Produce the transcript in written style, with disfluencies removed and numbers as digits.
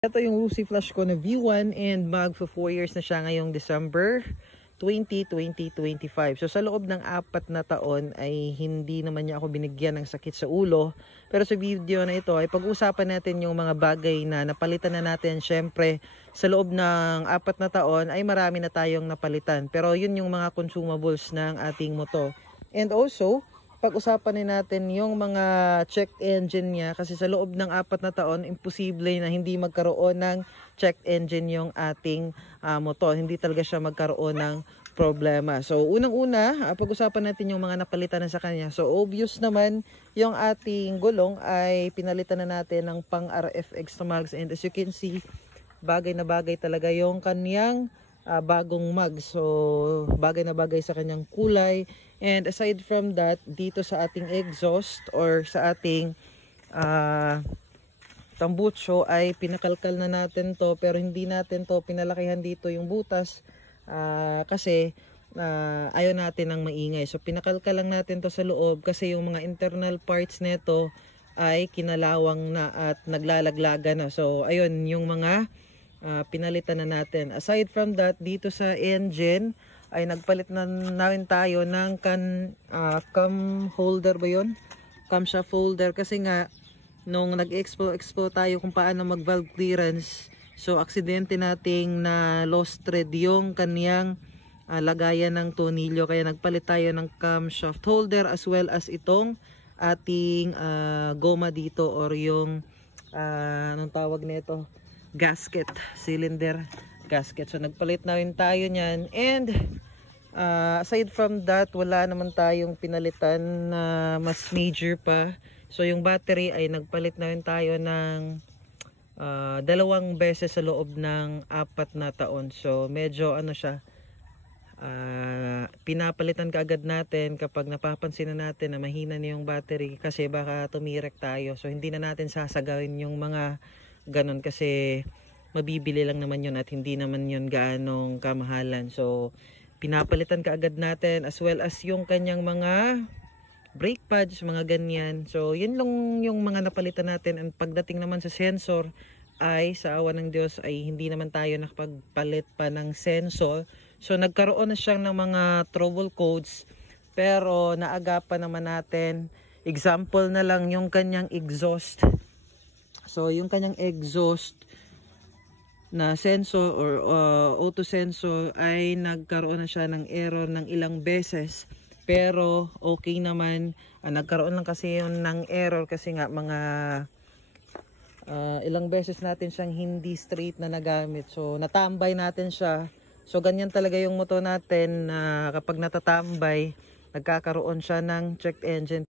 Ito yung Lucy Flash ko na V1 and magpo 4 years na siya ngayong December 2025. So sa loob ng 4 na taon ay hindi naman niya ako binigyan ng sakit sa ulo. Pero sa video na ito ay pag-usapan natin yung mga bagay na napalitan na natin. Syempre sa loob ng 4 na taon ay marami na tayong napalitan. Pero yun yung mga consumables ng ating motor. And also pag-usapan din natin yung mga check engine niya kasi sa loob ng 4 na taon, imposible na hindi magkaroon ng check engine yung ating motor. Hindi talaga siya magkaroon ng problema. So, unang-una, pag-usapan natin yung mga napalitan na sa kanya. So, obvious naman, yung ating gulong ay pinalitan na natin ng pang RFX na mags. And as you can see, bagay na bagay talaga yung kanyang bagong mag. So bagay na bagay sa kanyang kulay. And aside from that, dito sa ating exhaust or sa ating tambucho ay pinakalkal na natin to, pero hindi natin to pinalakihan dito yung butas kasi ayaw natin ng maingay. So pinakalkal lang natin to sa loob kasi yung mga internal parts nito ay kinalawang na at naglalaglaga na. So ayun yung mga pinalitan na natin. Aside from that, dito sa engine ay nagpalit na rin tayo ng cam holder ba yun? Camshaft holder kasi nga nung nag-expo tayo kung paano mag valve clearance, so aksidente nating na lost thread yung kaniyang lagayan ng tornilyo, kaya nagpalit tayo ng camshaft holder as well as itong ating goma dito or yung anong tawag nito, gasket, cylinder gasket. So nagpalit na rin tayo niyan. And aside from that, wala naman tayong pinalitan na mas major pa. So yung battery ay nagpalit na rin tayo ng 2 beses sa loob ng 4 na taon. So medyo ano siya, pinapalitan kaagad natin kapag napapansin na natin na mahina na yung battery kasi baka tumirek tayo. So hindi na natin sasagawin yung mga ganon kasi mabibili lang naman yun at hindi naman yun gaanong kamahalan. So pinapalitan kaagad natin as well as yung kanyang mga brake pads, mga ganyan. So yun lang yung mga napalitan natin. And pagdating naman sa sensor ay sa awa ng Diyos ay hindi naman tayo nakapagpalit pa ng sensor. So nagkaroon na siyang ng mga trouble codes pero naagapan naman natin. Example na lang yung kanyang exhaust. So yung kanyang exhaust na sensor or auto sensor ay nagkaroon na siya ng error ng ilang beses, pero okay naman. Nagkaroon lang kasi yun ng error kasi nga mga ilang beses natin siyang hindi straight na nagamit, so natambay natin siya. So ganyan talaga yung motor natin, kapag natatambay nagkakaroon siya ng check engine.